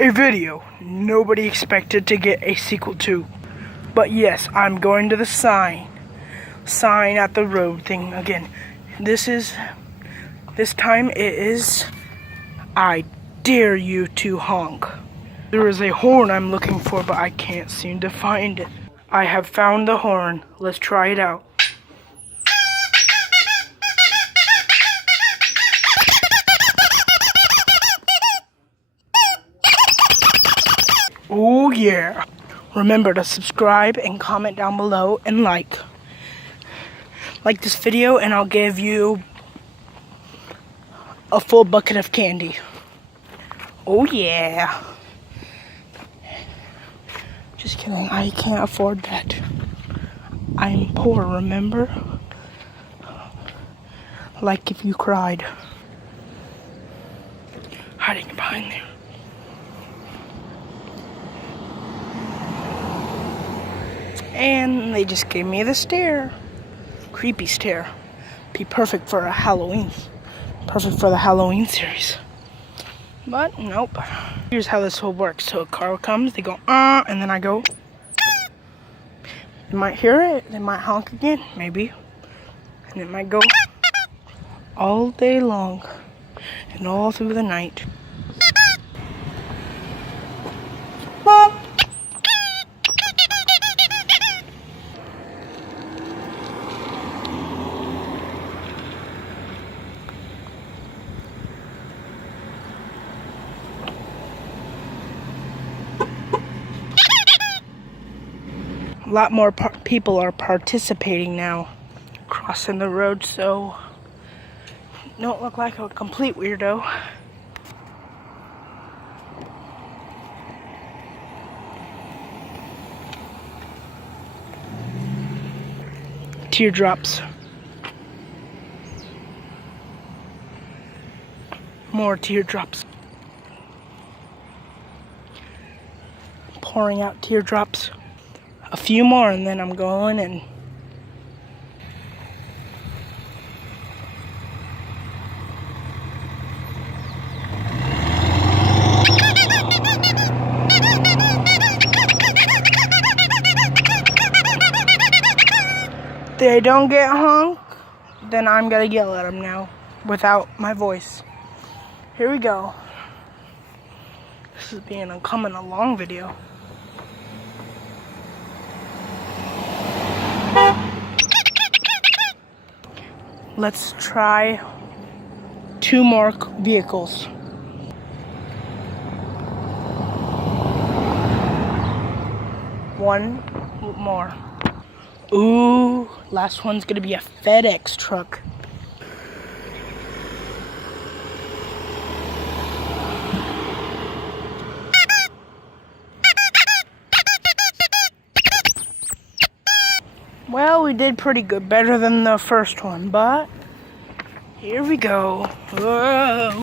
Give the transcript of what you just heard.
A video nobody expected to get a sequel to. But yes, I'm going to the sign at the road thing again. This time it is, I dare you to honk. There is a horn I'm looking for, but I can't seem to find it. I have found the horn. Let's try it out. Oh yeah. Remember to subscribe and comment down below and like this video, and I'll give you a full bucket of candy. Oh yeah. Just kidding, I can't afford that. I'm poor, remember? Like if you cried. Hiding behind there. And they just gave me the stare. Creepy stare. Be perfect for a Halloween. Perfect for the Halloween series. But nope. Here's how this whole works. So a car comes, they go, and then I go. They might hear it, they might honk again, maybe. And it might go all day long and all through the night. A lot more people are participating now, crossing the road, so don't look like a complete weirdo. Teardrops. More teardrops. Pouring out teardrops. A few more and then I'm going in. They don't get honked, then I'm gonna yell at them now without my voice. Here we go. This is being a coming along video. Let's try 2 more vehicles. One more. Ooh, last one's gonna be a FedEx truck. Well, we did pretty good, better than the first one, but here we go. Whoa.